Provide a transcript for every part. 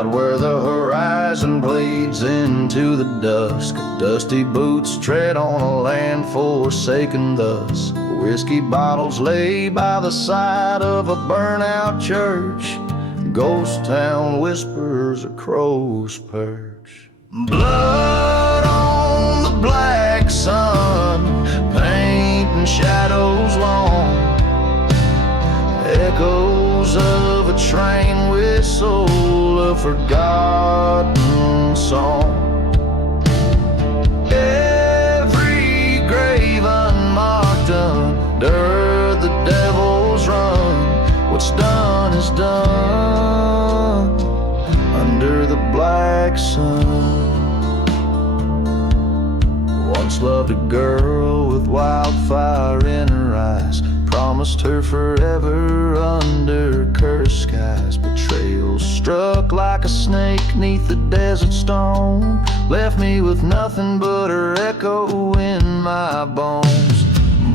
out where the horizon bleeds into the dusk. Dusty boots tread on a land forsaken thus. Whiskey bottles lay by the side of a burnt-out church. Ghost town whispers a crow's perch. Blood on the black sun, painting shadows long. Echoes of a train whistle, a forgotten song. Every grave unmarked under the devil's run. What's done is done under the black sun. Once loved a girl with wildfire in her eyes, promised her forever under cursed skies. Betrayal struck like a snake 'neath the desert stone, left me with nothing but her echo in my bones.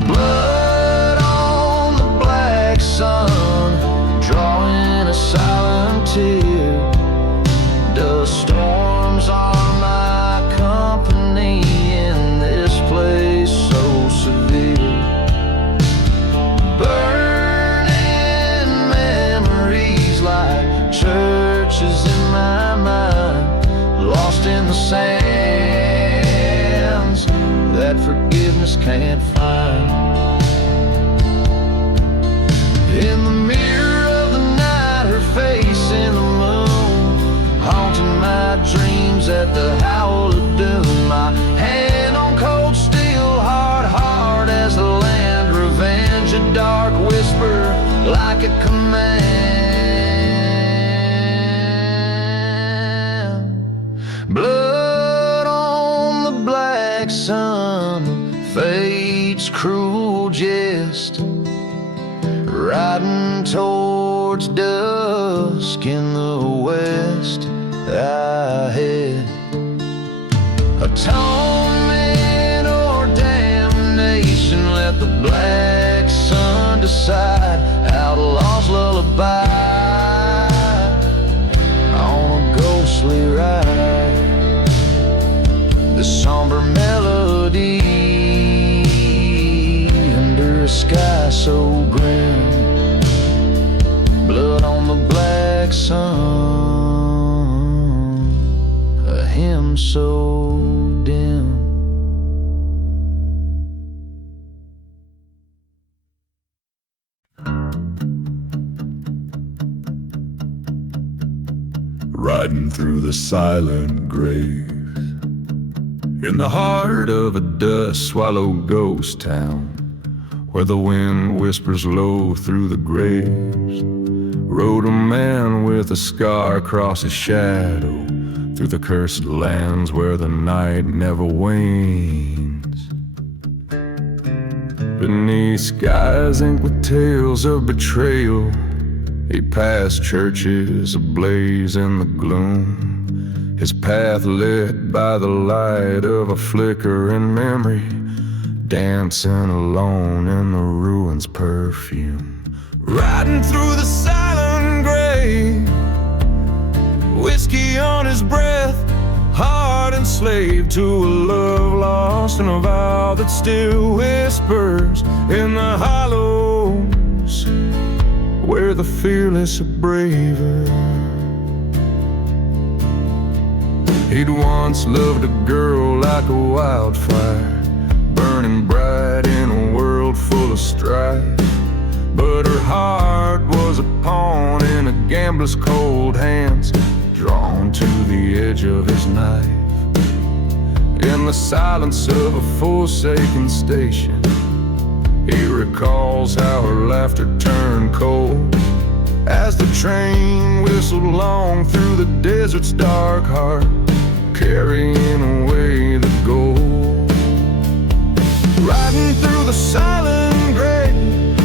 Blood on the black sun, drawing a silent tear. Dust storms are my company in this place so severe. Burning memories like churches in my mind, lost in the sands that forgiveness can't find. In the mirror of the night, her face in the moon, haunting my dreams at the howl of doom. My hand on cold steel, hard as the land. Revenge, a dark whisper like a command. Blood on the black sun, fate's cruel jest, riding towards dusk in the west. I head atonement or damnation, let the black sun decide. Outlaw's lullaby on a ghostly ride. The somber melody under a sky so grim. Blood on the black sun, a hymn so dim. Riding through the silent graves, in the heart of a dust-swallowed ghost town, where the wind whispers low through the graves, rode a man with a scar across his shadow, through the cursed lands where the night never wanes. Beneath skies inked with tales of betrayal, he passed churches ablaze in the gloom, his path lit by the light of a flickering memory, dancing alone in the ruins' perfume. Riding through the silent grave, whiskey on his breath, heart enslaved to a love lost and a vow that still whispers in the hollows where the fearless are braver. He'd once loved a girl like a wildfire, burning bright in a world full of strife. But her heart was a pawn in a gambler's cold hands, drawn to the edge of his knife. In the silence of a forsaken station, he recalls how her laughter turned cold as the train whistled long through the desert's dark heart, carrying away the gold. Riding through the silent grave,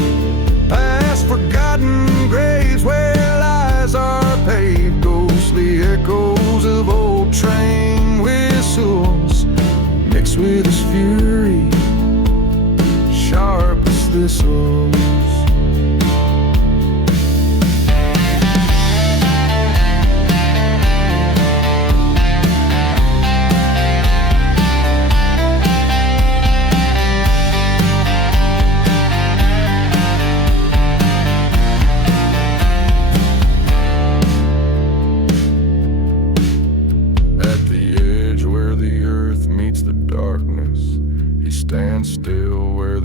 past forgotten graves where lies are paved, ghostly echoes of old train whistles mixed with his fury, sharp as thistles.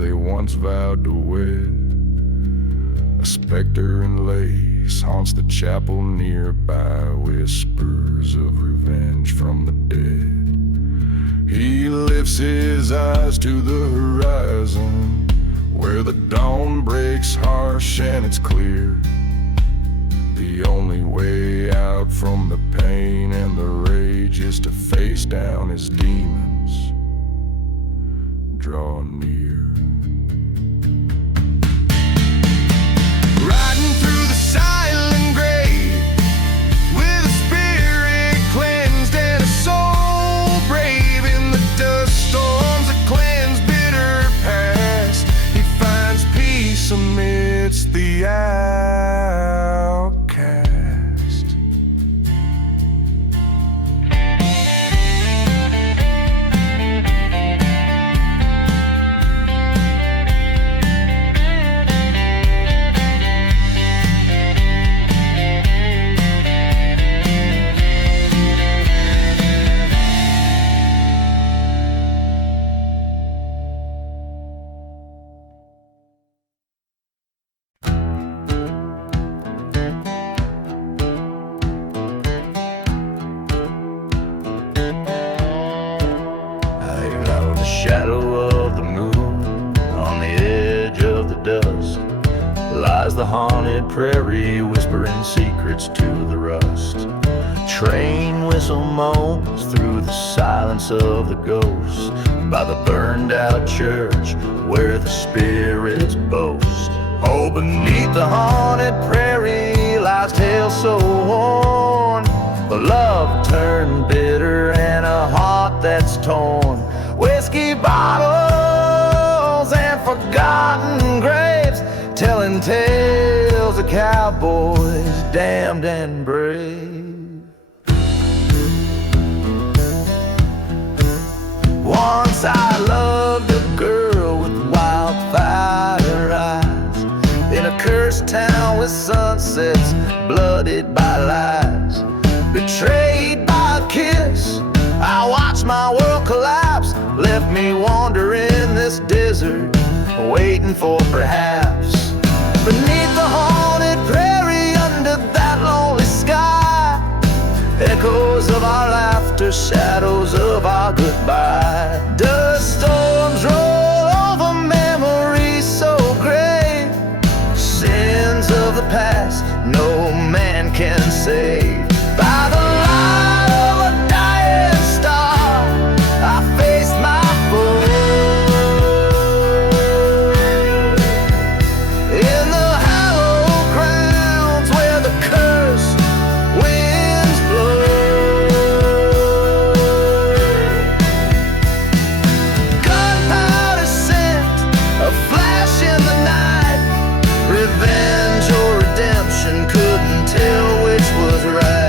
they once vowed to wed. A specter in lace haunts the chapel nearby, whispers of revenge from the dead. He lifts his eyes to the horizon, where the dawn breaks harsh and it's clear. The only way out from the pain and the rage is to face down his demons, draw near. Riding through the silent grave, with a spirit cleansed and a soul brave. In the dust storms that cleanse bitter past, he finds peace amidst the outcast. Shadow of the moon on the edge of the dusk lies the haunted prairie, whispering secrets to the rust. Train whistle moans through the silence of the ghost by the burned out church where the spirits boast. Oh, beneath the haunted prairie lies tales so worn, a love turned bitter and a heart that's torn. Whiskey bottles and forgotten graves, telling tales of cowboys damned and brave. Once I loved a girl with wildfire eyes, in a cursed town with sunsets blooded by lies. Betrayed by a kiss, I watched my world collapse, left me wandering this desert, waiting for perhaps. Beneath the haunted prairie, under that lonely sky, echoes of our laughter, shadows of our goodbye. Dust storms roll over memories so gray, sins of the past no man can save. By the light of a dying star, I faced my foe. In the hallowed grounds where the cursed winds blow, gunpowder scent, a flash in the night, revenge or redemption, couldn't tell which was right.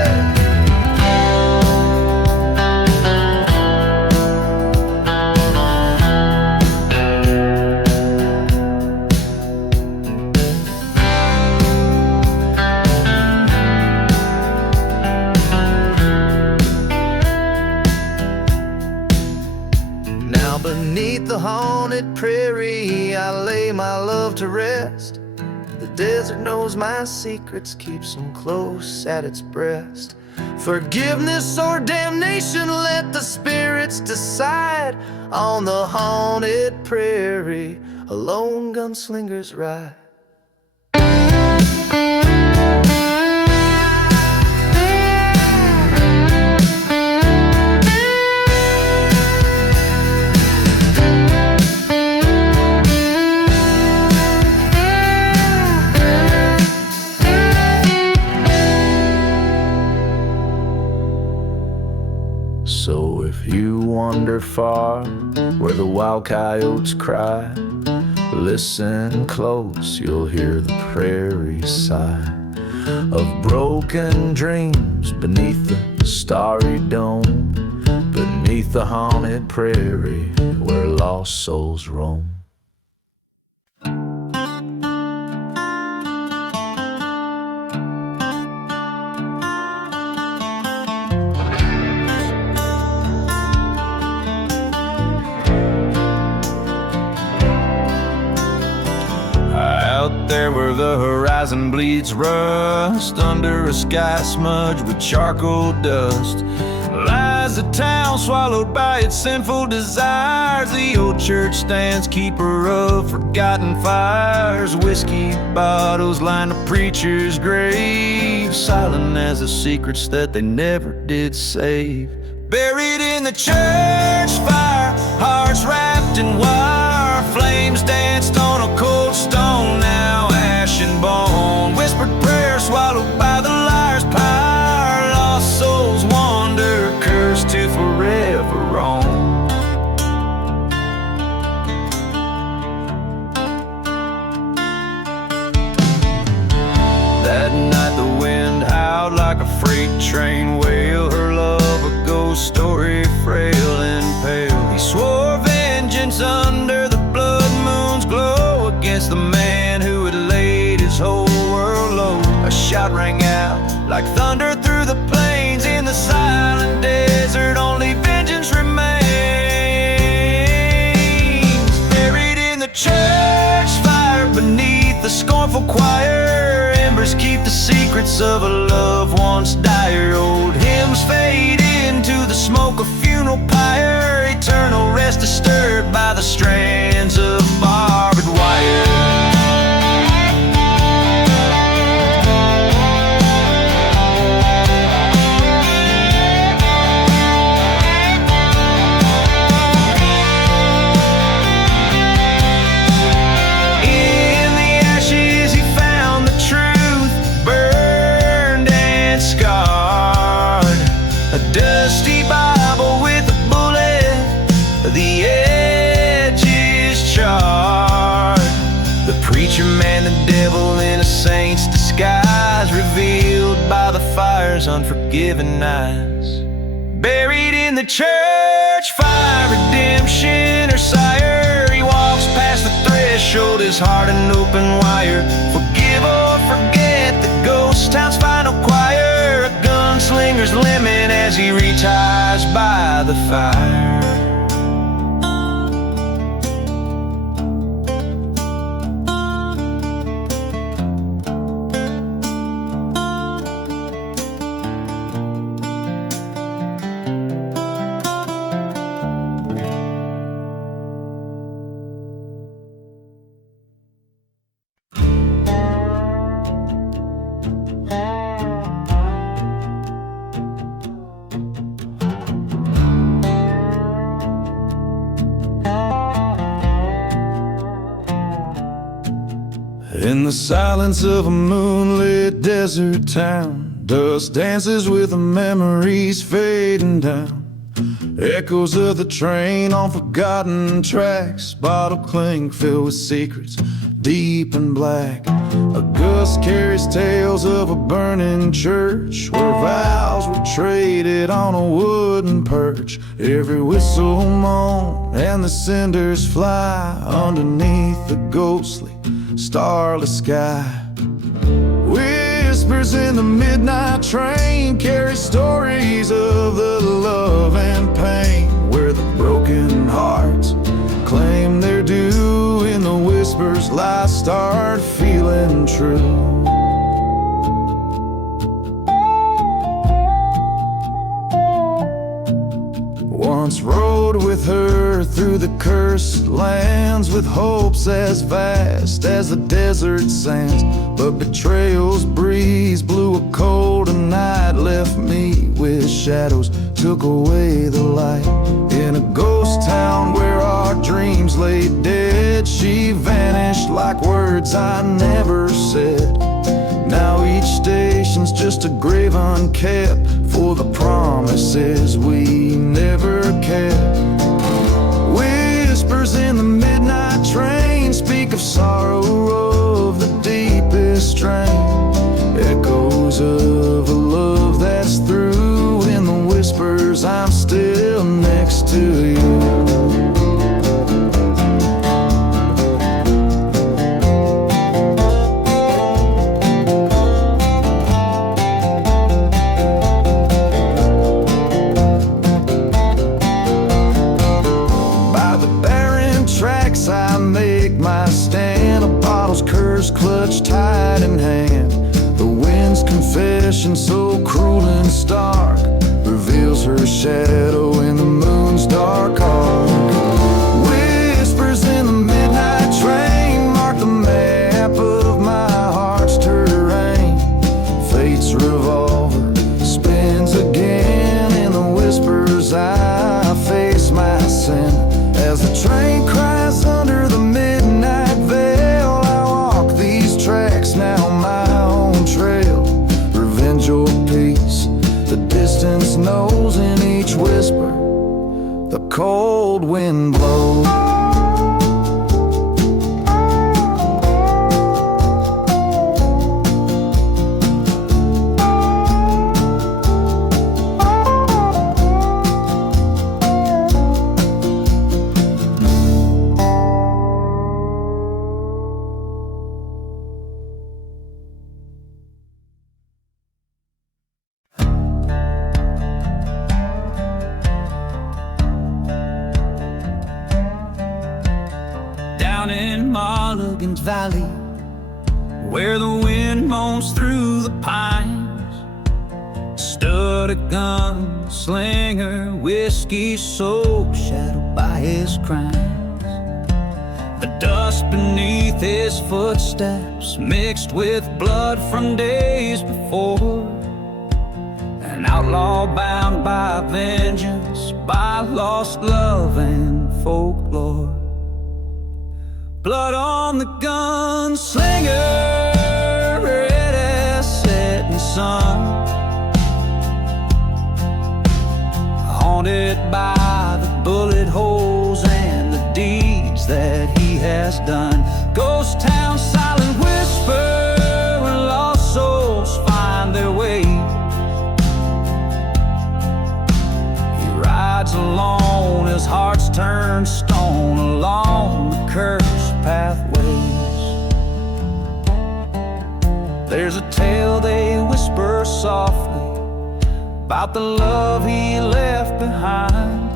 Now beneath the haunted prairie, I lay my love to rest. The desert knows my secrets, keeps them close at its breast. Forgiveness or damnation, let the spirits decide. On the haunted prairie, a lone gunslinger's ride. So if you wander far where the wild coyotes cry, listen close, you'll hear the prairie sigh of broken dreams beneath the starry dome, beneath the haunted prairie where lost souls roam. there where the horizon bleeds rust, under a sky smudged with charcoal dust, lies a town swallowed by its sinful desires. The old church stands keeper of forgotten fires. Whiskey bottles line the preacher's grave, silent as the secrets that they never did save. Buried in the church fire, hearts wrapped in wire, flames danced on a cold stone, now ash and bone. Whispered prayers swallowed by the liar's pyre, lost souls wander, cursed to forever roam. That night the wind howled like a freight train wail, her love a ghost story, frail and pale. He swore vengeance under the blood moon's glow, against the man who had laid his whole world low. A shout rang out like thunder through the plains, in the silent desert only vengeance remains. Buried in the church fire beneath the scornful choir, embers keep the secrets of a love once dire. Old hymns fade into the smoke of funeral pyre, eternal rest disturbed by the strands of barbed wire. Dusty Bible with a bullet, the edge is charred. The preacher man, the devil in a saint's disguise, revealed by the fire's unforgiving eyes. Buried in the church fire, redemption or sire, he walks past the threshold, his heart an open wire. Forgive or forget the ghost town's final choir, a gunslinger's limit as he retires by the fire. In the silence of a moonlit desert town, dust dances with the memories fading down. Echoes of the train on forgotten tracks, bottle clink filled with secrets deep and black. A gust carries tales of a burning church, where vows were traded on a wooden perch. Every whistle moan and the cinders fly underneath the ghostly starless sky. Whispers in the midnight train carry stories of the love and pain, where the broken hearts claim their due. In the whispers lies start feeling true. Once rode with her through the cursed lands, with hopes as vast as the desert sands. But betrayal's breeze blew a cold night, left me with shadows, took away the light. In a ghost town where our dreams lay dead, she vanished like words I never said. Now each station's just a grave unkept for the promises we never kept. Whispers in the midnight train speak of sorrow of the deepest strain. Echoes of a love that's through. In the whispers I'm still next to you. I make my stand apparition so cruel and stark reveals her shadow in the moon's dark arc. Whispers in the midnight train mark the map of my heart's terrain. Fate's revolver spins again in the whispers. I face my sin as the train cries under the midnight veil. I walk these tracks, now my own trail. Revenge or peace, the distance knows in each whisper the cold wind blows. Down in Mulligan's Valley, where the wind moans through the pines, stood a gunslinger, whiskey-soaked, shadowed by his crimes. The dust beneath his footsteps mixed with blood from days before. An outlaw bound by vengeance, by lost love and folklore. Blood on the gunslinger, red as setting sun, haunted by the bullet holes and the deeds that he has done. Ghost town, silent whisper, where lost souls find their way. He rides alone, his heart's turned stone along the cursed pathways. There's a tale they whisper softly about the love he left behind.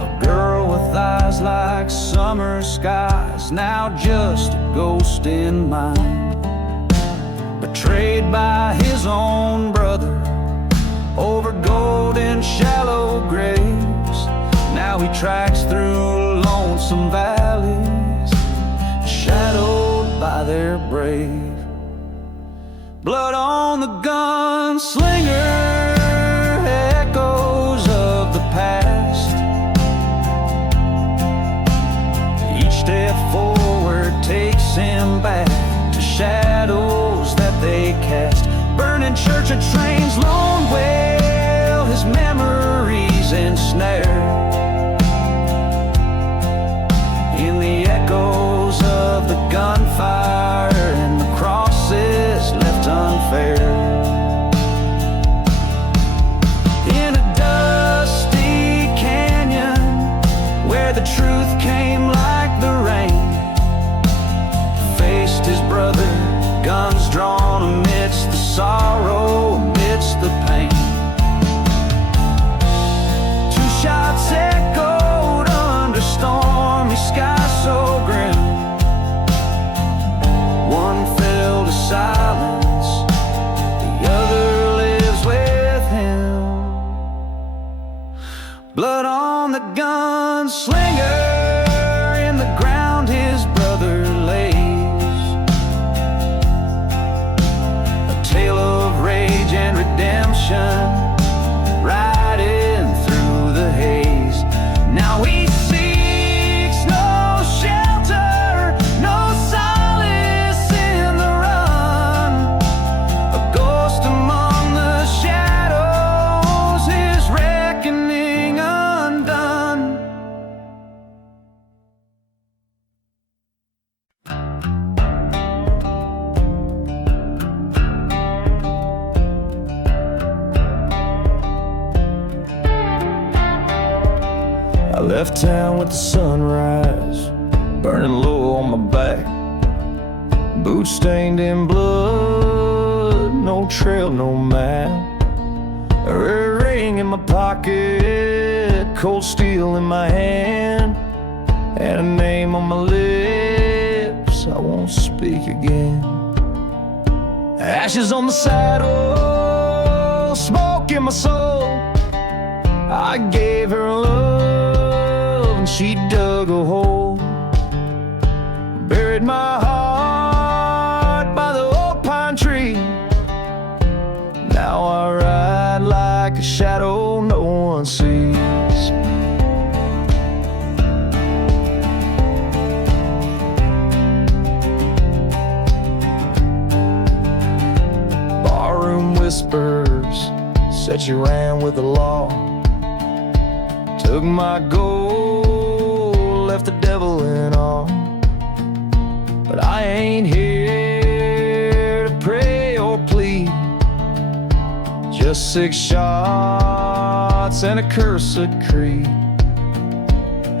A girl with eyes like summer skies, now just a ghost in mind. Betrayed by his own brother over golden shallow graves. Now he tracks through lonesome valleys, shadowed by their brave. Blood on the gunslinger, echoes of the past. Each step forward takes him back to shadows that they cast. Burning church of trains, lone wail, his memories ensnared in the echoes of the gunfire and the crosses left unfair. In a dusty canyon where the truth came like the rain, faced his brother, guns drawn amidst the sorrow, amidst the pain. Two shots echoed under stormy skies so grim. One fell to silence, the other lives with him. Blood on the gunslinger, in the ground his brother lays. A tale of rage and redemption, riding through the haze. Now he seeks no shelter, no solace in the run. A ghost among the shadows, his reckoning undone. I left town with the sunrise burning low on my back. Boots stained in blood, no trail, no map. A red ring in my pocket, cold steel in my hand, and a name on my lips I won't speak again. Ashes on the saddle, smoke in my soul. I gave her love and she dug a hole. Buried my heart by the old pine tree. Now I ride like a shadow no one sees. Barroom whispers said she ran with the law. Took my gold, left the devil in awe. But I ain't here to pray or plead. Just 6 shots and a cursed creed.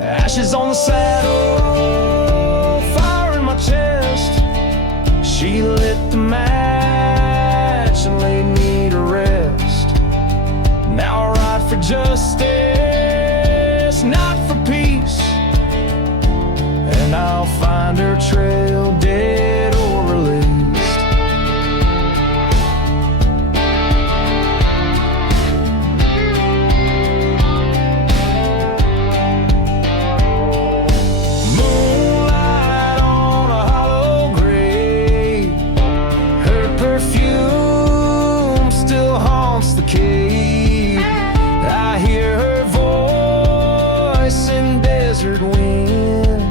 Ashes on the saddle, fire in my chest. She lit the match and laid me to rest. Now I ride for justice, not for peace. And I'll find her trail dead or released. Moonlight on a hollow grave. Her perfume still haunts the cave. I hear her voice in desert wind,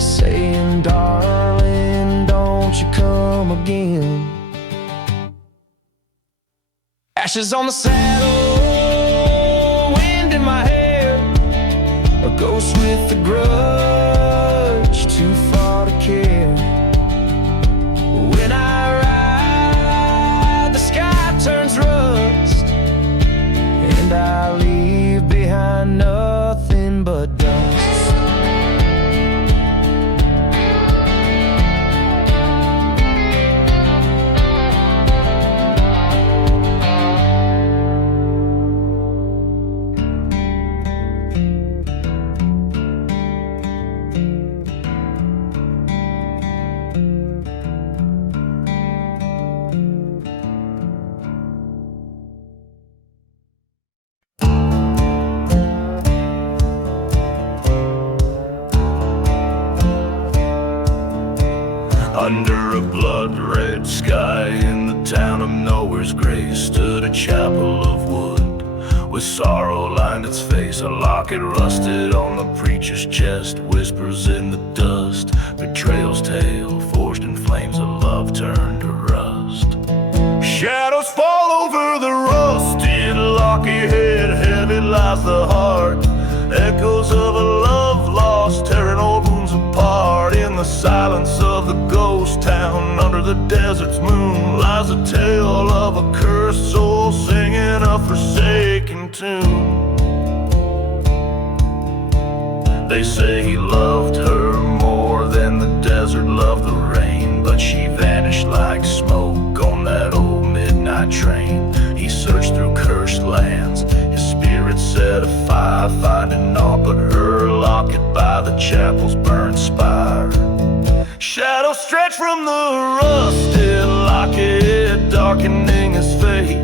saying, darling, don't you come again. Ashes on the saddle, wind in my hair. A ghost with a grudge, too far to care. When I ride, the sky turns rust, and I leave behind nothing but dust. Under a blood-red sky in the town of nowhere's gray stood a chapel of wood, with sorrow lined its face. A locket rusted on the preacher's chest, whispers in the dust, betrayal's tale forged in flames of love turned to rust. Shadows fall over the rusted locket head, heavy lies the heart, echoes of a love lost, tearing old wounds apart. In the silence of the ghost town, under the desert's moon, lies a tale of a cursed soul singing a forsaken tune. They say he loved her more than the desert loved the rain, but she vanished like smoke on that old midnight train. He searched through cursed lands, his spirit set afire, finding naught but her locket by the chapel's burned spire. Shadows stretch from the rusted locket, darkening his fate.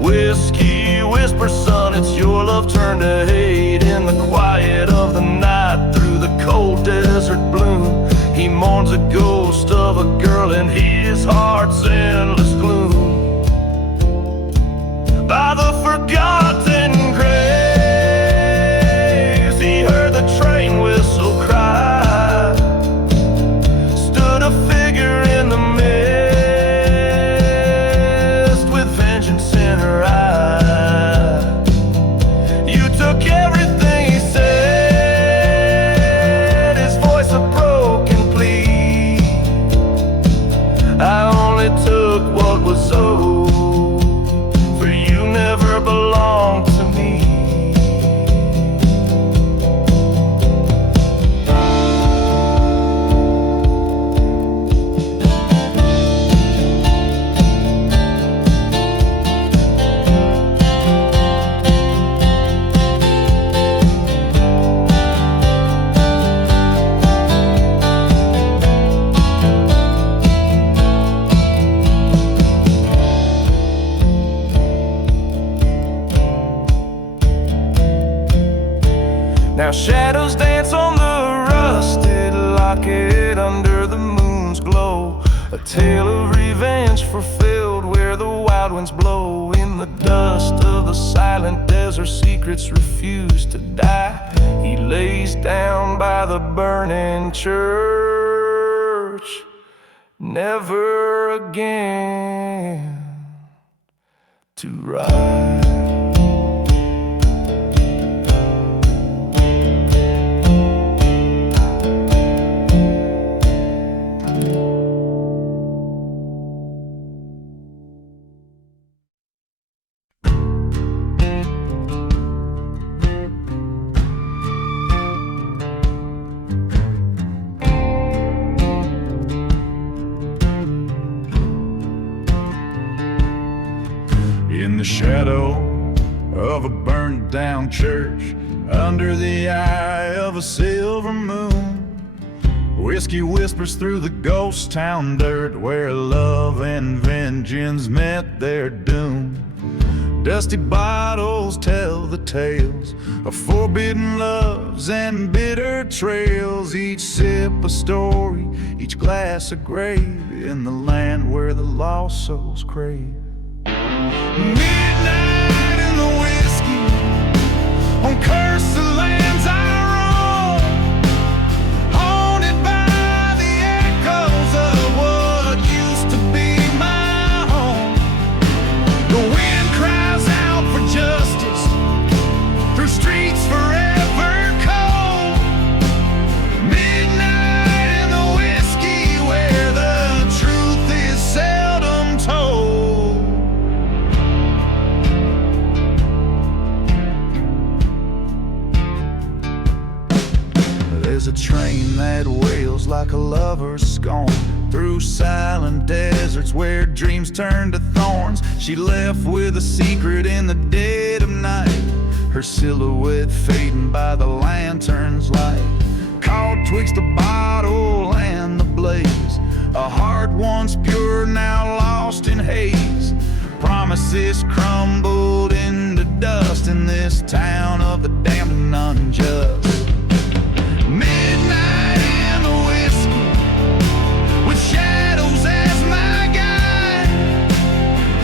Whiskey whispers, son, it's your love turned to hate. In the quiet of the night, through the cold desert gloom, he mourns a ghost of a girl in his heart's endless gloom. By the forgotten graves, he heard the train whistle cry. Stood a figure in the mist with vengeance in her eye. You took everything he said, his voice a broken plea. I only took what was owed, for you never belonged aglow, a tale of revenge fulfilled where the wild winds blow. In the dust of the silent desert, secrets refuse to die. He lays down by the burning church, never again to rise. In the shadow of a burned down church, under the eye of a silver moon, whiskey whispers through the ghost town dirt, where love and vengeance met their doom. Dusty bottles tell the tales of forbidden loves and bitter trails, each sip a story, each glass a grave, in the land where the lost souls crave. Midnight in the whiskey, on cursed lands I roam, haunted by the echoes of what used to be my home. The wind cries out for justice through streets forever cold. Midnight in the whiskey, where the truth is seldom told. There's a train that wails like a lover's scorn through silent deserts where dreams turn to thorns. She left with a secret in the dead of night, her silhouette fading by the lantern's light. Caught twixt the bottle and the blaze, a heart once pure now lost in haze. Promises crumbled into dust in this town of the damned and unjust. Midnight in the whiskey, with shadows as my guide,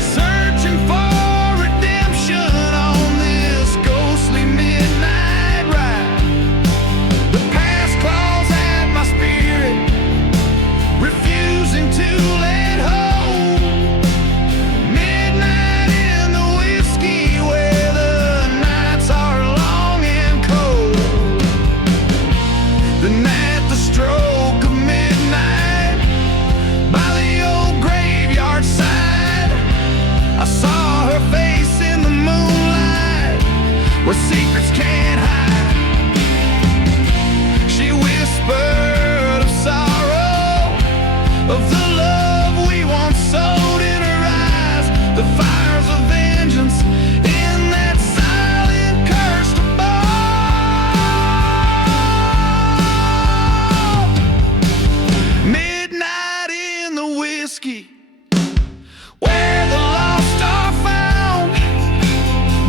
searching for redemption on this ghostly midnight ride. The past claws at my spirit, refusing to let hold. Midnight in the whiskey, where the nights are long and cold. Then at the stroke of midnight, by the old graveyard side, I saw her face in the moonlight, where secrets can't hide. She whispered of sorrow, of the love we once sowed in her eyes, the fires of vengeance in that silent cursed abode. Midnight in the whiskey, where the lost are found,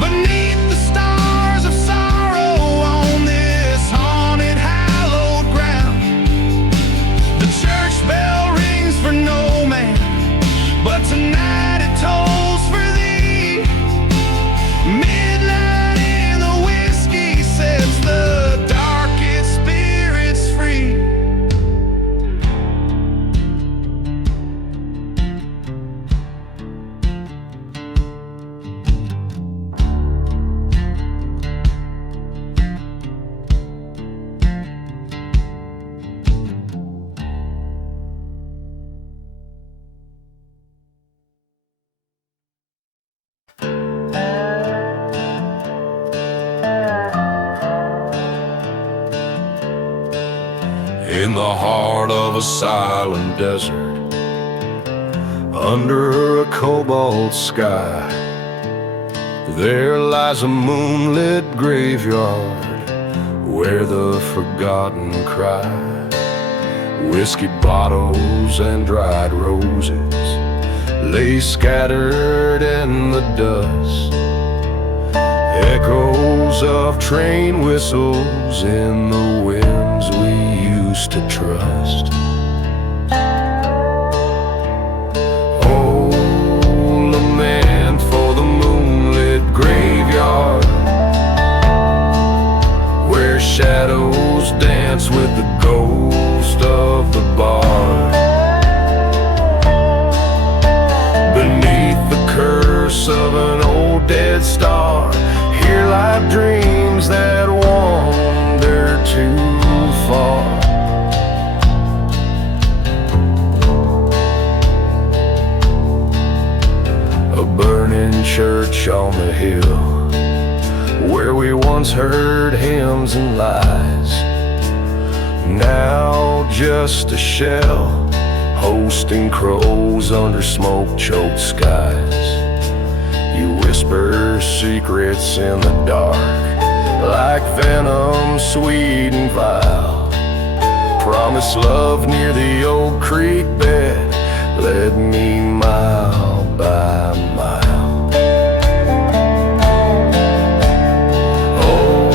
beneath the stars of sorrow on this haunted hallowed ground. The church bell rings for no man, but tonight it tolls for thee. Midnight in the whiskey sets the darkest spirits free. In the heart of a silent desert, under a cobalt sky, there lies a moonlit graveyard where the forgotten cry. Whiskey bottles and dried roses lay scattered in the dust, echoes of train whistles in the winds we used to trust. church on the hill, where we once heard hymns and lies. Now just a shell, hosting crows under smoke-choked skies. You whisper secrets in the dark, like venom sweet and vile. Promise love near the old creek bed, led me mile by mile. Oh,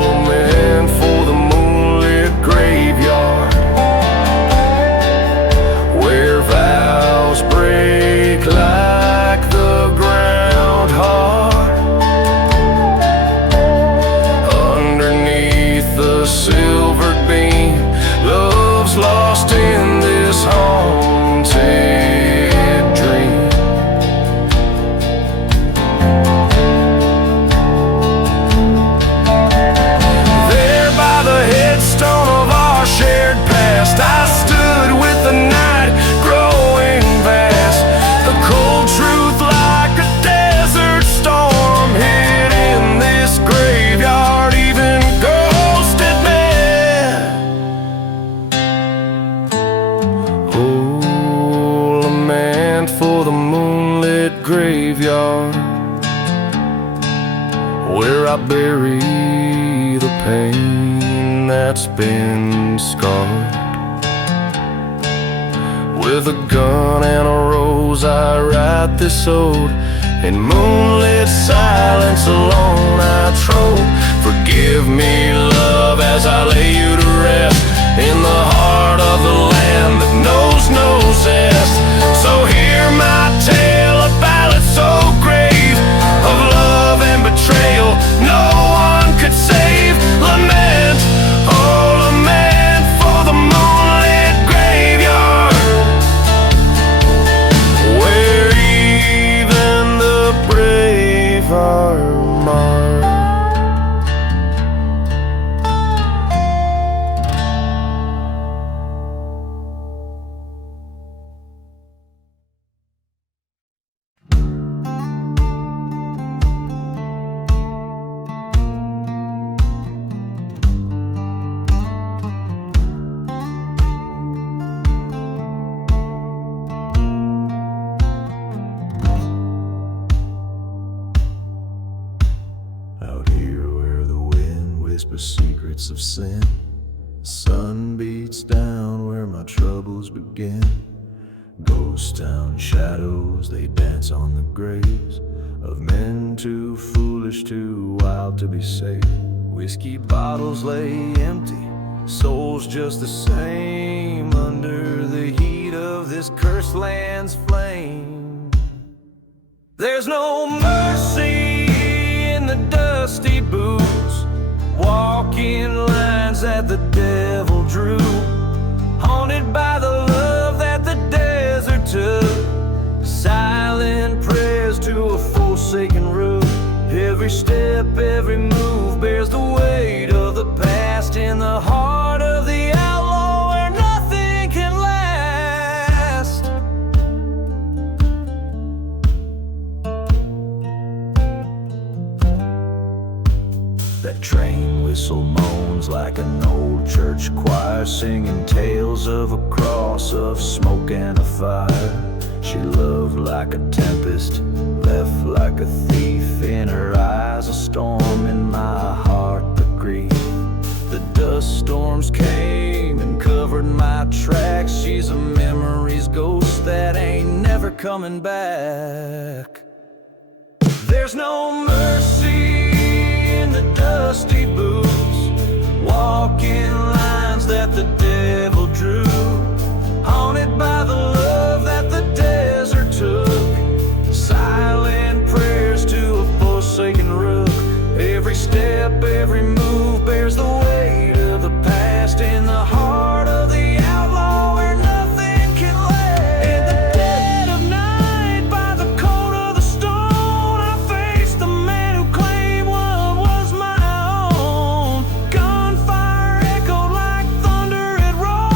lament for the moonlit graveyard, where vows break like the ground heart. Underneath the silvered beam, love's lost in this haunted dream. There by the headstone of our shared past, I stood with the night growing vast. The cold truth like a desert storm hid in this graveyard, even ghosts admit. Oh, lament for the moonlit graveyard, where I bury the pain that's been scarred. With a gun and a rose I write this ode. In moonlit silence alone I trope. Forgive me, love, as I lay you to rest in the heart of the land that knows no zest. So hear my tale, a ballad so grave, of love and betrayal no one could save. Lament, oh lament for the moonlit graveyard, where even the brave are marked. Out here where the wind whispers secrets of sin, the sun beats down where my troubles begin. Ghost town shadows, they dance on the graves of men too foolish, too wild to be safe. Whiskey bottles lay empty, souls just the same, under the heat of this cursed land's flame. There's no mercy in the dusty boots, walking lines that the devil drew, haunted by the love that the desert took. Silent prayers to a forsaken roof. Every step, every move bears the weight of the past, in the heart of the outlaw where nothing can last. That train whistle moans like an old church choir, singing tales of a cross, of smoke and a fire. She loved like a tempest, left like a thief. In her eyes a storm, in my heart the grief. The dust storms came and covered my tracks. She's a memory's ghost that ain't never coming back. There's no mercy in the dusty boots, walking lines that the devil drew, haunted by the love that the desert took. Silent prayers to a forsaken rook. Every step, every move bears the weight of the past, in the heart of the outlaw where nothing can last. In the dead of night, by the cold of the stone, I faced the man who claimed what was my own. Gunfire echoed like thunder, it rolled.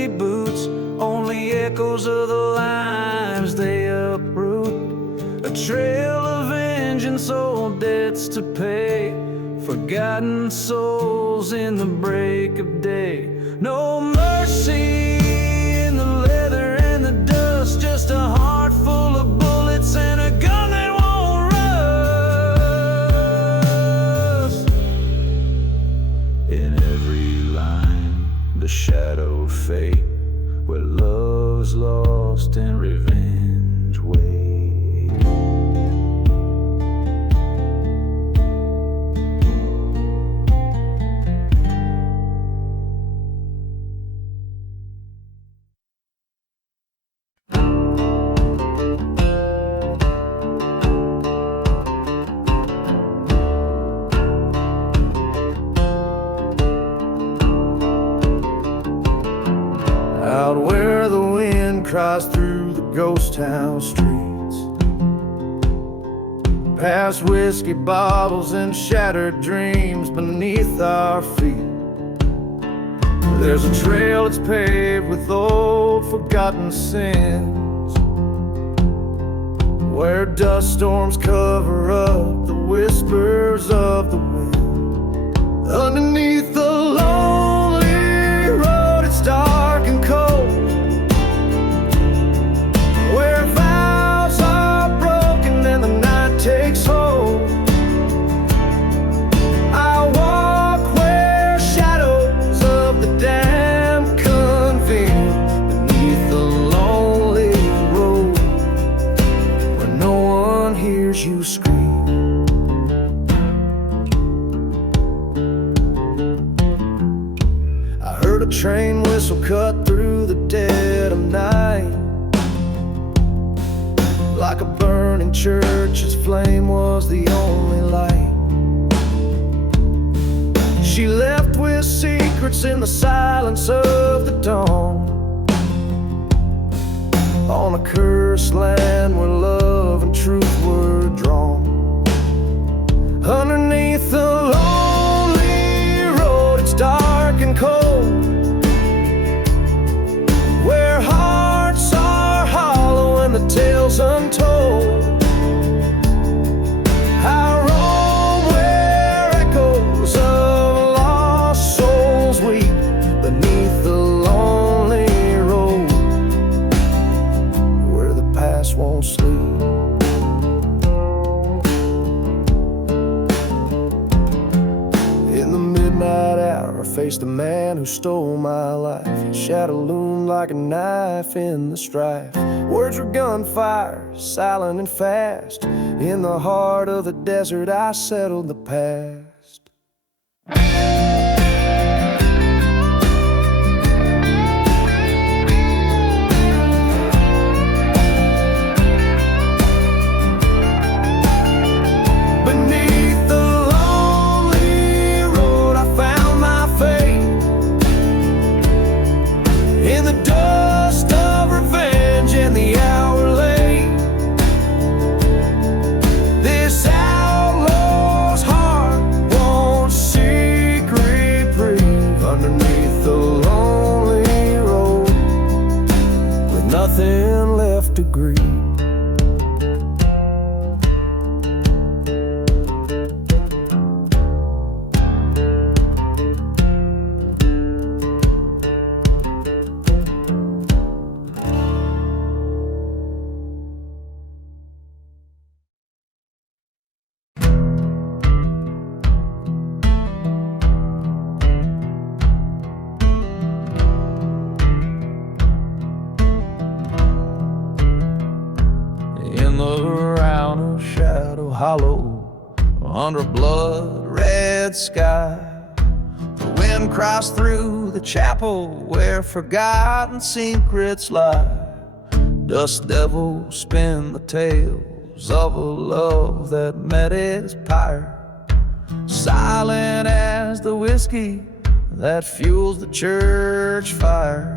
dusty boots, only echoes of the lives they uproot. A trail of vengeance, old debts to pay, forgotten souls in the break of day. No mercy in the leather and the dust, just a heart full of bullets and a gun that won't rust. In every line, the shadow of fate, where love's lost and revenge waits. Out where the wind cries through the ghost town streets, past whiskey bottles and shattered dreams beneath our feet. There's a trail that's paved with old forgotten sins, where dust storms cover up the whispers of the wind. Underneath the lonely road, it's dark and cold, where vows are broken and the night takes hold. I walk where shadows of the damned convene, beneath the lonely road, where no one hears you scream. I heard a train whistle cut through the dead of night, like a burning church, its flame was the only light. She left with secrets in the silence of the dawn, on a cursed land where love and truth were drawn. Underneath the lonely road, it's dark and cold, where hearts are hollow and the tale's untold. I roam where echoes of lost souls weep, beneath the lonely road, where the past won't sleep. In the midnight hour, I faced a man who stole my life. His shadow loomed like a knife in the strife. Words were gunfire, silent and fast. In the heart of the desert, I settled the past. Beneath the lonely road, I found my fate, in the dust of revenge and the hour late. This outlaw's heart won't seek reprieve, underneath the lonely road, with nothing left to grieve. In the round of shadow hollow, under a blood-red sky, the wind cries through the chapel where forgotten secrets lie. Dust devils spin the tales of a love that met its pyre, silent as the whiskey that fuels the church fire.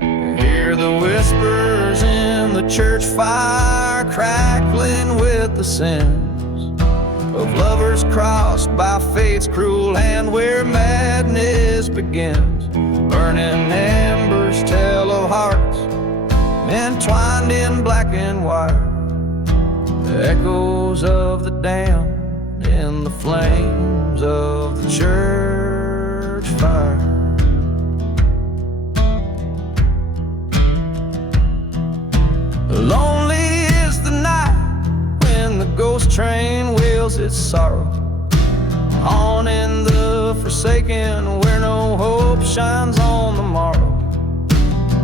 Hear the whispers in the church fire, crackling with the sins of lovers crossed by fate's cruel hand, where madness begins. Burning embers tell of hearts entwined in black and white, the echoes of the damned in the flames of the church fire. Lonely is the night when the ghost train wails its sorrow, on in the forsaken where no hope shines on the morrow.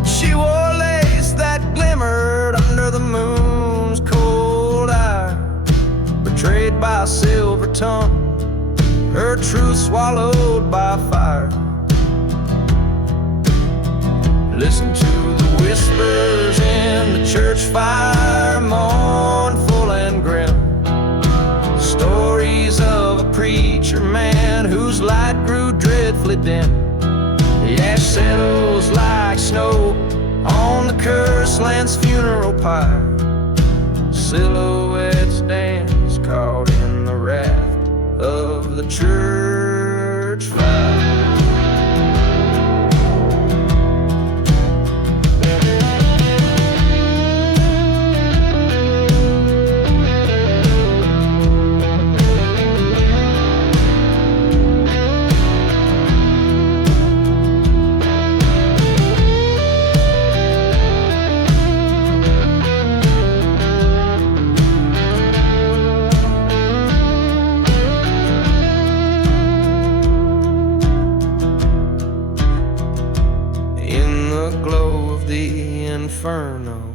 She wore lace that glimmered under the moon's cold eye, betrayed by a silver tongue, her truth swallowed by fire. Listen to the whispers in the church fire, mournful and grim. Stories of a preacher man whose light grew dreadfully dim. The ash settles like snow on the cursed land's funeral pyre. Silhouettes dance caught in the wrath of the church fire. Inferno,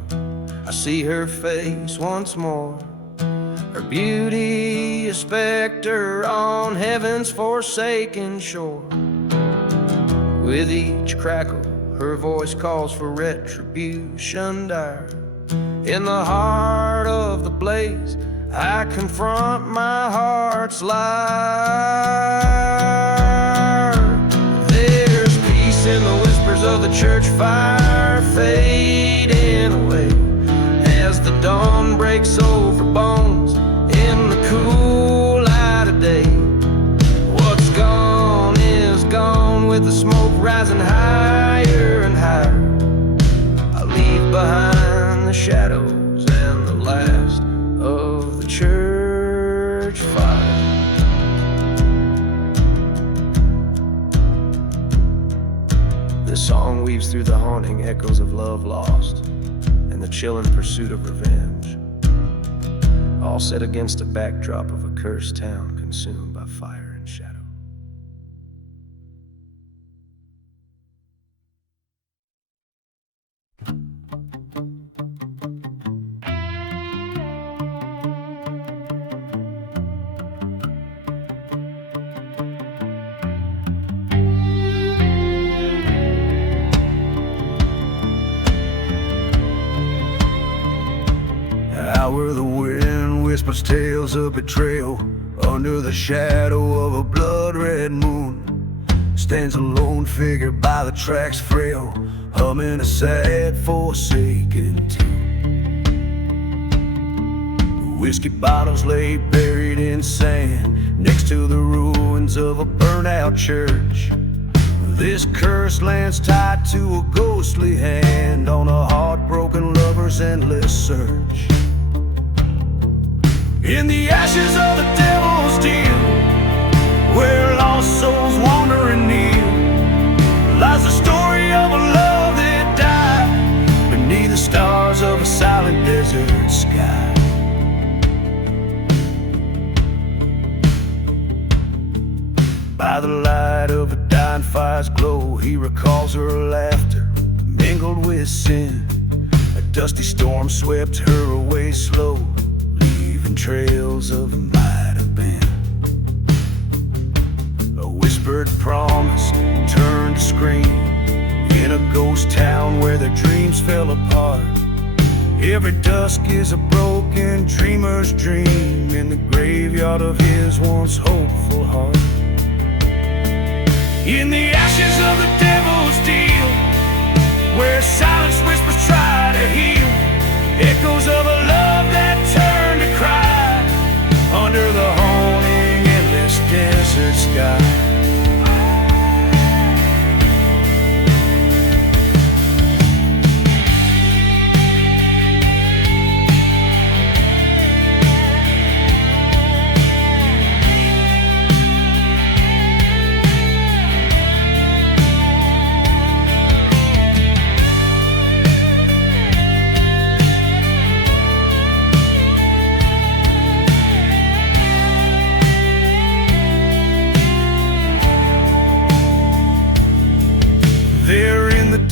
I see her face once more, her beauty a specter on heaven's forsaken shore. With each crackle, her voice calls for retribution dire. In the heart of the blaze, I confront my heart's liar. There's peace in the whispers of the church fire, fading away as the dawn breaks over bones in the cool light of day. What's gone is gone, with the smoke rising higher and higher. I leave behind the shadows and the last of the church fire. This song weaves through the haunting echoes of love lost and the chilling pursuit of revenge, all set against a backdrop of a cursed town consumed by fire and shadow. Where the wind whispers tales of betrayal, under the shadow of a blood-red moon, stands a lone figure by the tracks frail, humming a sad forsaken tune. Whiskey bottles lay buried in sand next to the ruins of a burnt-out church. This cursed land's tied to a ghostly hand on a heartbroken lover's endless search. In the ashes of the devil's deal, where lost souls wander and kneel, lies the story of a love that died beneath the stars of a silent desert sky. By the light of a dying fire's glow, he recalls her laughter mingled with sin. A dusty storm swept her away slow, leaving trails of it might have been. A whispered promise turned to scream in a ghost town where their dreams fell apart. Every dusk is a broken dreamer's dream in the graveyard of his once hopeful heart. In the ashes of the devil's deal, where silence whispers try to heal, echoes of a love that turned to cry under the horn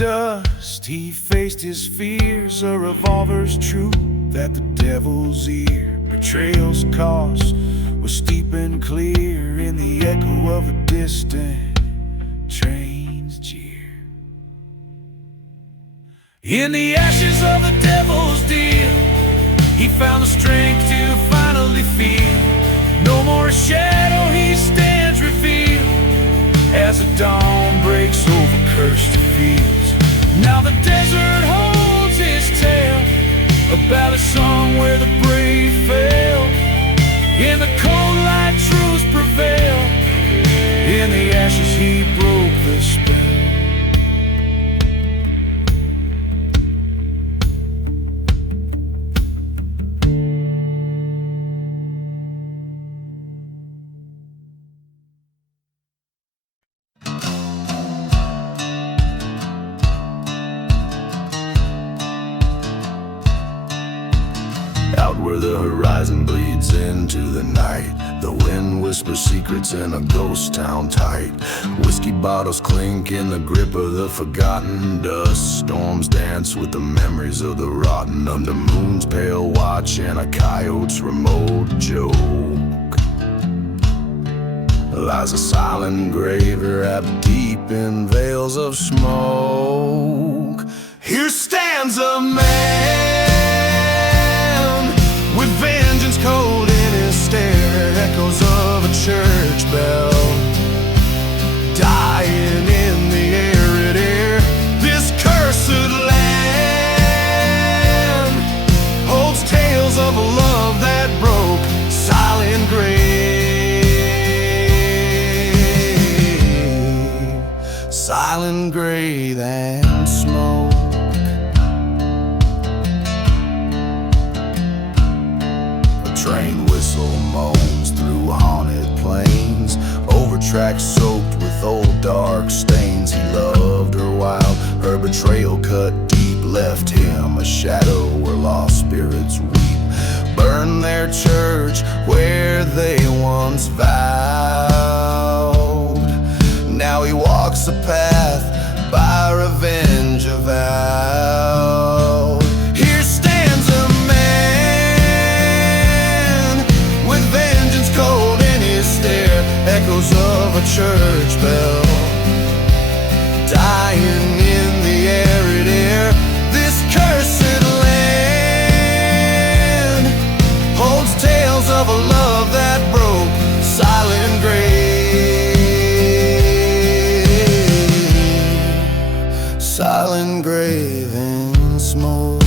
dust, he faced his fears, a revolver's truth at the devil's ear. Betrayal's cost was steep and clear in the echo of a distant train's jeer. In the ashes of the devil's deal, he found the strength to finally feel no more shadow, he stands revealed as the dawn breaks over cursed fields. Now the desert holds his tale, a ballad song where the brave fail. In the cold light truths prevail, in the ashes he broke the spell. Out where the horizon bleeds into the night, the wind whispers secrets in a ghost town tight. Whiskey bottles clink in the grip of the forgotten dust. Storms dance with the memories of the rotten under moon's pale watch and a coyote's remote joke. Lies a silent grave wrapped deep in veils of smoke. Here stands a man with vengeance cold in his stare, echoes of a church bell dying in the arid air. This cursed land holds tales of a love that broke, silent grave, silent grave and smoke. Train whistle moans through haunted plains, over tracks soaked with old dark stains. He loved her while her betrayal cut deep, left him a shadow where lost spirits weep. Burned their church where they once vowed. Now he walks a path by revenge avowed. Here stands a cold in his stare, echoes of a church bell dying in the arid air. This cursed land holds tales of a love that broke, silent grave, silent grave and smoke.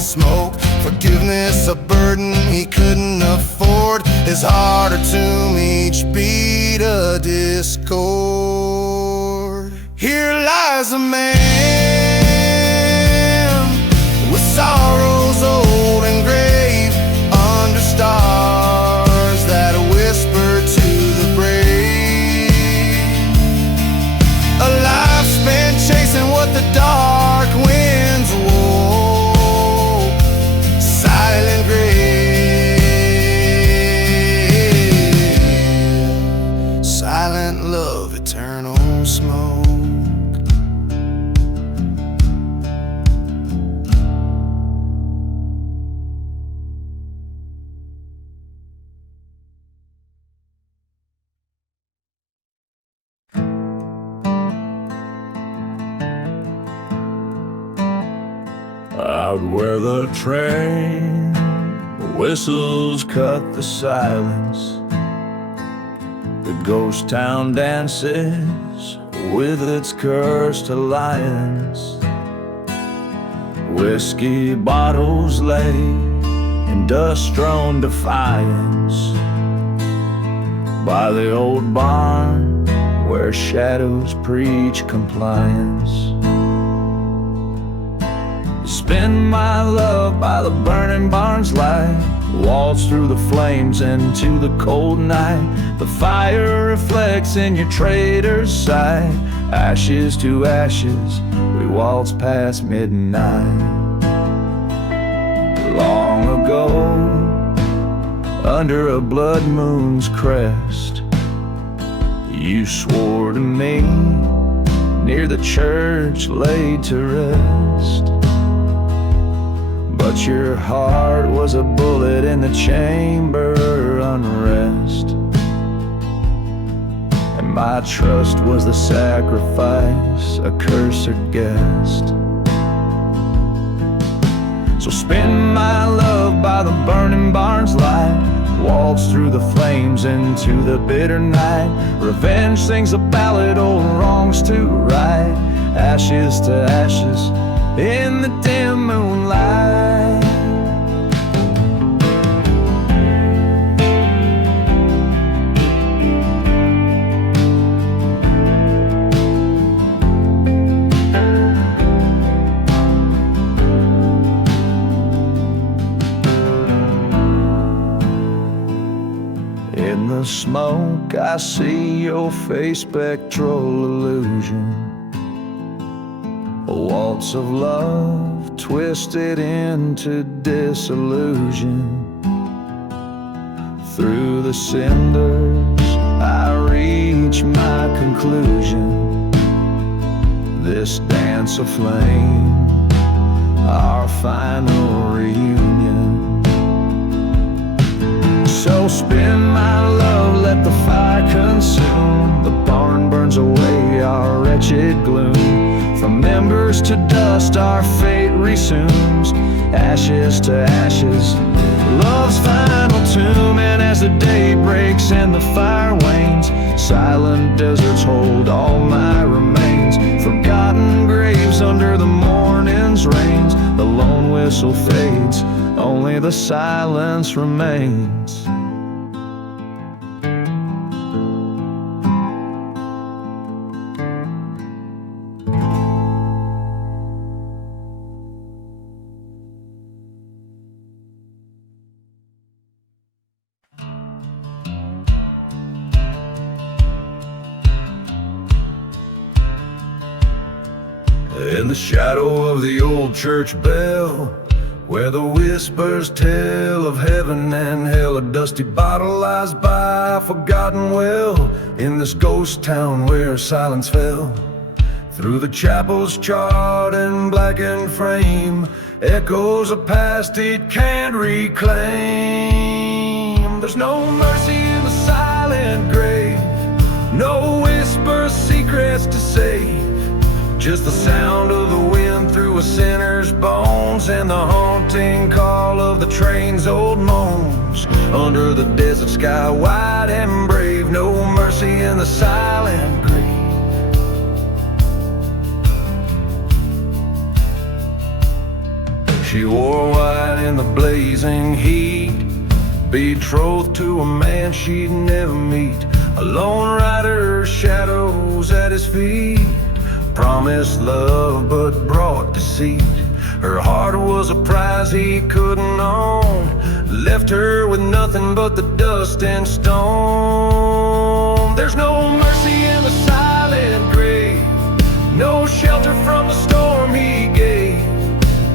Smoke, forgiveness a burden he couldn't afford. His heart or tomb, each beat a discord. Here lies a man with sorrows old and grave, under stars that whisper to the brave. A life spent chasing what the dark winds wore. Silent grave, silent love, eternal smoke. Out where the train whistles cut the silence, the ghost town dances with its cursed alliance. Whiskey bottles lay in dust-strewn defiance by the old barn where shadows preach compliance. Spend my love by the burning barn's light, waltz through the flames into the cold night. The fire reflects in your trader's sight. Ashes to ashes, we waltz past midnight. Long ago, under a blood moon's crest, you swore to me, near the church laid to rest. But your heart was a bullet in the chamber unrest, and my trust was the sacrifice, a cursed guest. So spend my love by the burning barn's light, waltz through the flames into the bitter night. Revenge sings a ballad, old wrongs to right. Ashes to ashes in the dim moonlight. In the smoke I see your face, spectral illusion. A waltz of love twisted into disillusion. Through the cinders I reach my conclusion. This dance of flame, our final reunion. So spin my love, let the fire consume. The barn burns away our wretched gloom. From members to dust our fate resumes. Ashes to ashes, love's final tomb. And as the day breaks and the fire wanes, silent deserts hold all my remains. Forgotten graves under the morning's rains. The lone whistle fades, only the silence remains. In the shadow of the old church bell, where the whispers tell of heaven and hell, a dusty bottle lies by a forgotten well. In this ghost town where silence fell, through the chapel's charred and blackened frame, echoes of past it can't reclaim. There's no mercy in the silent grave, no whisper secrets to save. Just the sound of the wind through a sinner's bones, and the haunting call of the train's old moans. Under the desert sky, wide and brave, no mercy in the silent grave. She wore white in the blazing heat, betrothed to a man she'd never meet. A lone rider, shadows at his feet, promised love but brought deceit. Her heart was a prize he couldn't own, left her with nothing but the dust and stone. There's no mercy in the silent grave, no shelter from the storm he gave.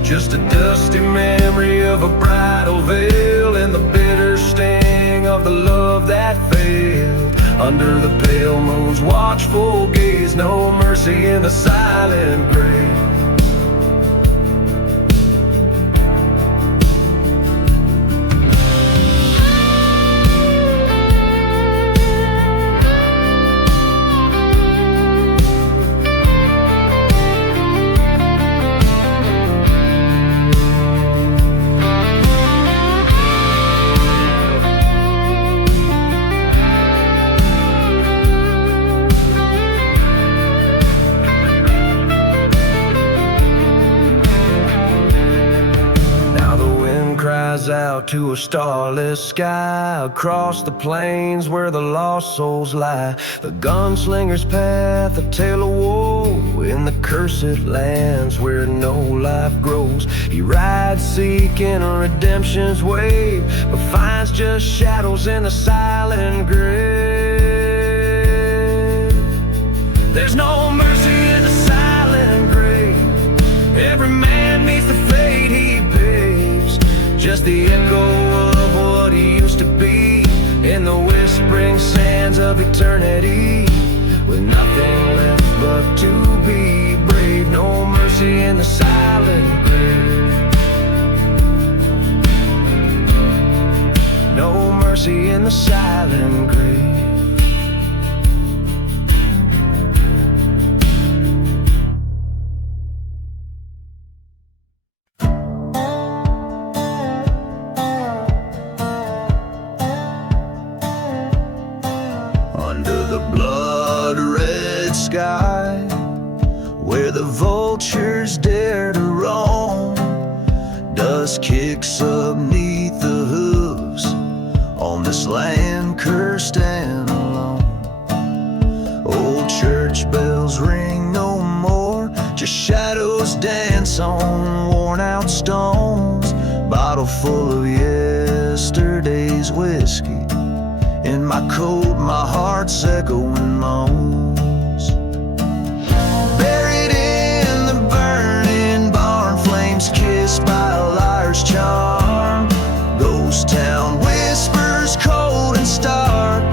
Just a dusty memory of a bridal veil, and the bitter sting of the love that failed. Under the pale moon's watchful gaze, no mercy in the silent grave. Out to a starless sky, across the plains where the lost souls lie. The gunslinger's path, a tale of woe, in the cursed lands where no life grows. He rides seeking a redemption's wave, but finds just shadows in the silent grave. There's no mercy in the silent grave. Every man meets the fate he paves. Just the echo of what he used to be in the whispering sands of eternity, with nothing left but to be brave. No mercy in the silent grave. No mercy in the silent grave. Under the blood-red sky, where the vultures dare to roam, dust kicks up neath the hooves on this land cursed and alone. Old church bells ring no more, just shadows dance on worn-out stones. Bottle full of yesterday's whiskey, in my coat, my heart's echoing moans. Buried in the burning barn, flames kissed by a liar's charm. Ghost town whispers cold and stark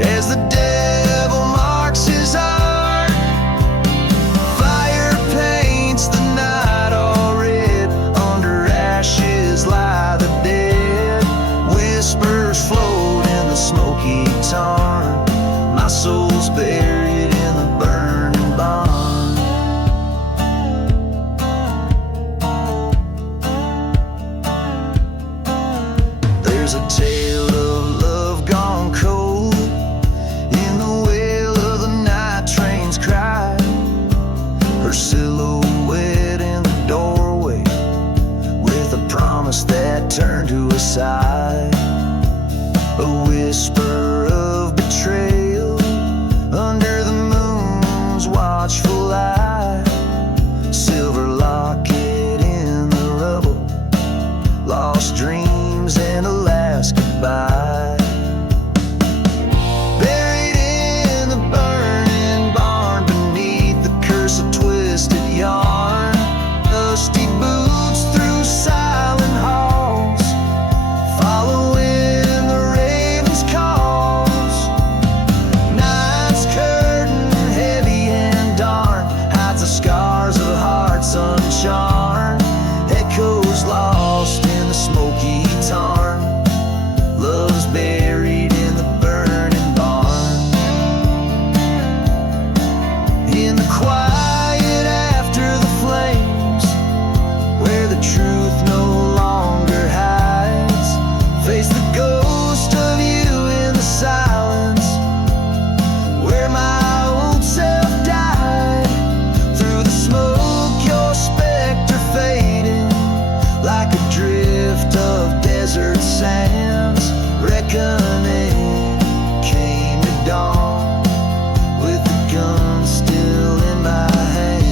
as the devil marks his heart. Fire paints the night all red, under ashes lie the dead. Whispers float in the smoky tarn, my soul's buried in the burning barn. There's a tale of love gone cold in the wail of the night train's cry. Her silhouette in the doorway, with a promise that turned to a sigh. A whisper of betrayal under the moon's watchful eye. Silver locket in the rubble, lost dreams and a last goodbye. Buried in the burning barn, beneath the curse of twisted yarn. Dusty boots through silent halls, following uncharmed, echoes lost in the smoky tarn. Love's buried in the burning barn. In the quiet after the flames, where the truth no longer hides, face the ghost of you in the silence, where my old self died. Through the smoke specter fading like a drift of desert sands. Reckoning came at dawn, with the gun still in my hands.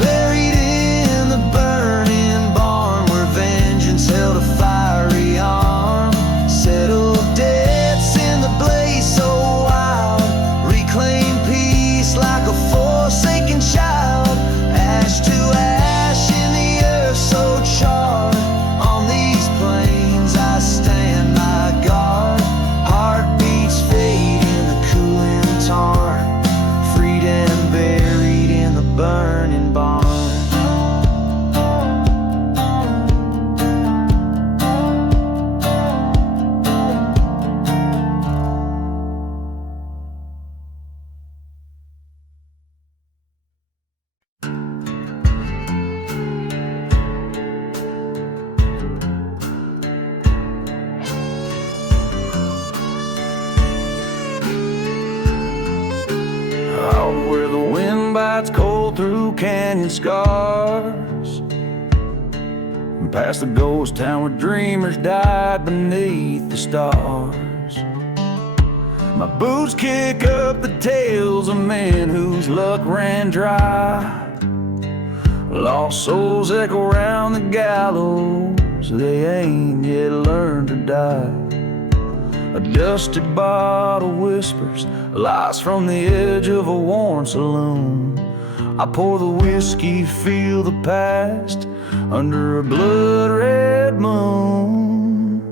Buried in the burning barn, where vengeance held a fiery arm. Settled debts in the blaze so wild, reclaim peace like a forsaken child. Ash to ash in the earth so charred. On these plains I stand my guard. Heartbeats fade in the cooling tarn, freed and buried in the burning barn. Out where the wind bites cold through canyon scars, past the ghost town where dreamers died beneath the stars. My boots kick up the tales of men whose luck ran dry. Lost souls echo round the gallows, they ain't yet learned to die. A dusty bottle whispers lies from the edge of a worn saloon. I pour the whiskey, feel the past under a blood-red moon.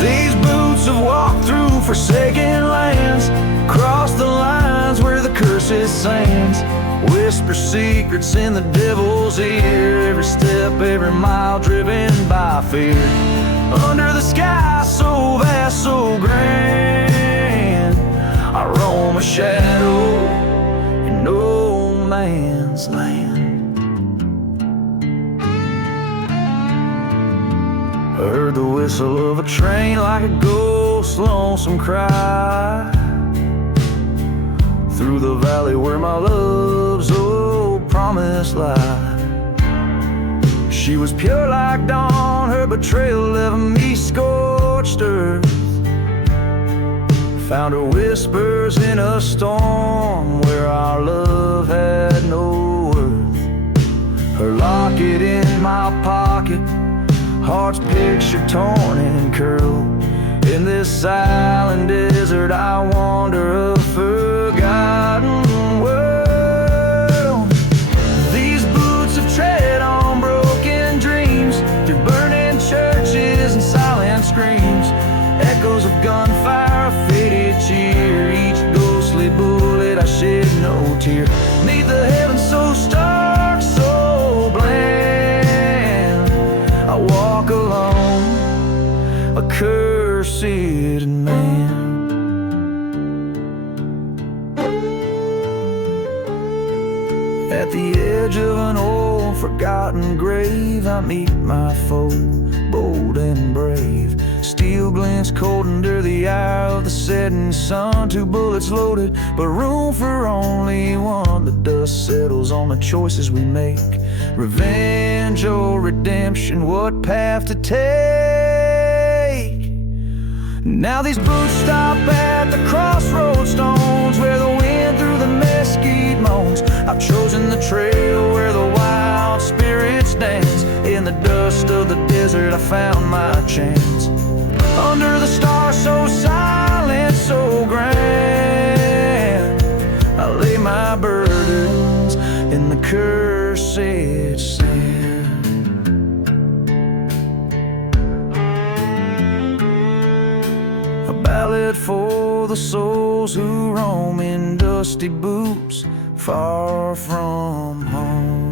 These boots have walked through forsaken lands, crossed the lines where the curses sands. Whisper secrets in the devil's ear, every step, every mile driven by fear. Under the sky so vast, so grand, I roam a shadow in no man's land. I heard the whistle of a train like a ghost's lonesome cry through the valley where my love's old promise lies. She was pure like dawn, her betrayal left me scorched earth. Found her whispers in a storm where our love had no worth. Her locket in my pocket, heart's picture torn and curled. In this silent desert I wander a forgotten world. These boots have tread on broken dreams, through burning churches and silent screams. Echoes of gunfire, a faded cheer, each ghostly bullet I shed no tear. Neath the heavens so stark, so bland, I walk alone, a cursed man. At the edge of an old forgotten grave, I meet my foe, bold and brave. Steel glints cold under the eye of the setting sun. 2 bullets loaded, but room for only one. The dust settles on the choices we make. Revenge or redemption, what path to take? Now these boots stop at the crossroad stones, where the wind through the mesquite moans. I've chosen the trail where the wild spirits dance. In the dust of the desert I found my chance. Under the stars so silent, so grand, I lay my burdens in the cursed sand. A ballad for the souls who roam in dusty boots far from home.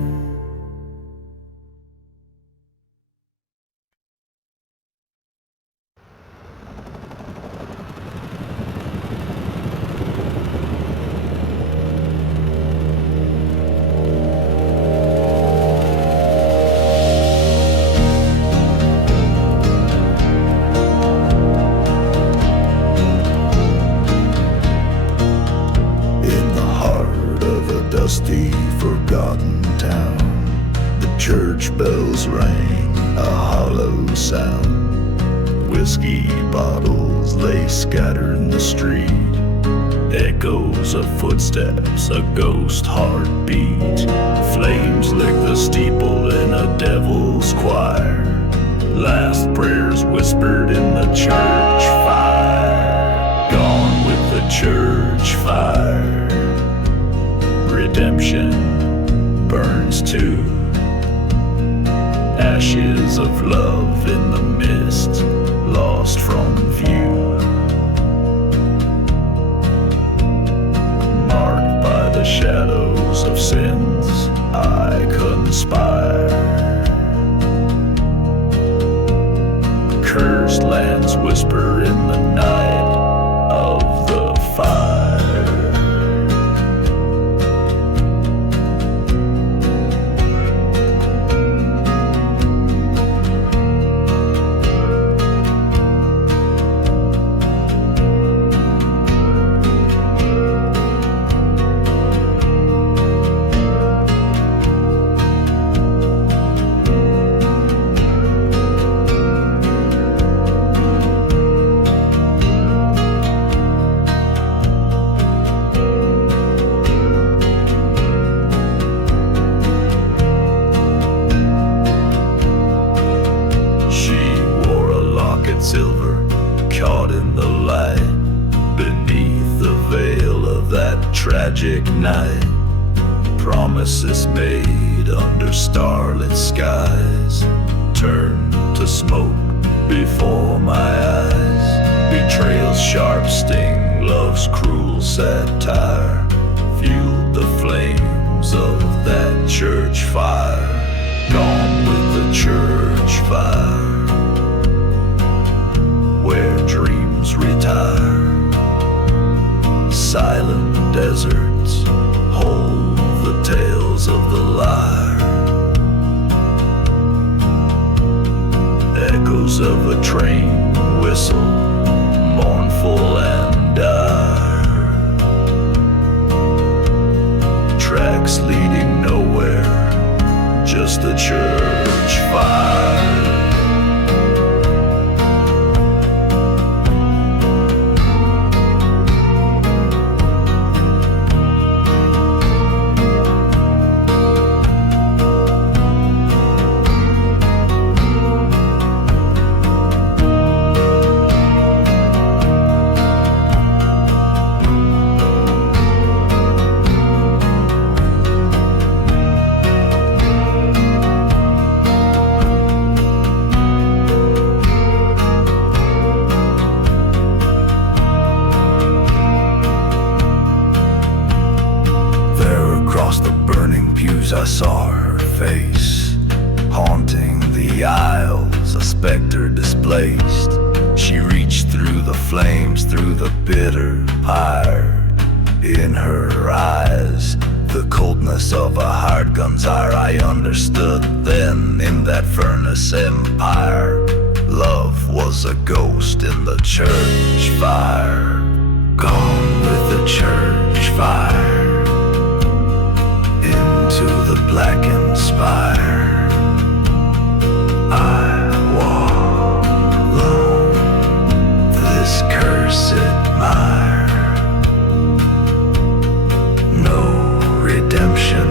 Dusty, forgotten town, the church bells rang a hollow sound. Whiskey bottles lay scattered in the street, echoes of footsteps, a ghost heartbeat. Flames lick the steeple in a devil's choir, last prayers whispered in the church fire. Gone with the church fire. Redemption burns too. Ashes of love in the mist, lost from view. Marked by the shadows of sins I conspire. Cursed lands whisper in the night of the fire. tragic night. Promises made under starlit skies turn to smoke before my eyes. Betrayal's sharp sting, love's cruel satire fueled the flames of that church fire. Gone with the church fire, where dreams retire. Silent deserts hold the tales of the lyre. Echoes of a train whistle, mournful and dire. Tracks leading nowhere, just a church fire. I saw her face, haunting the aisles, a specter displaced. She reached through the flames, through the bitter pyre. In her eyes, the coldness of a hard gun's ire. I understood then, in that furnace empire, love was a ghost in the church fire. Gone with the church fire, into the blackened spire. I walk alone this cursed mire. No redemption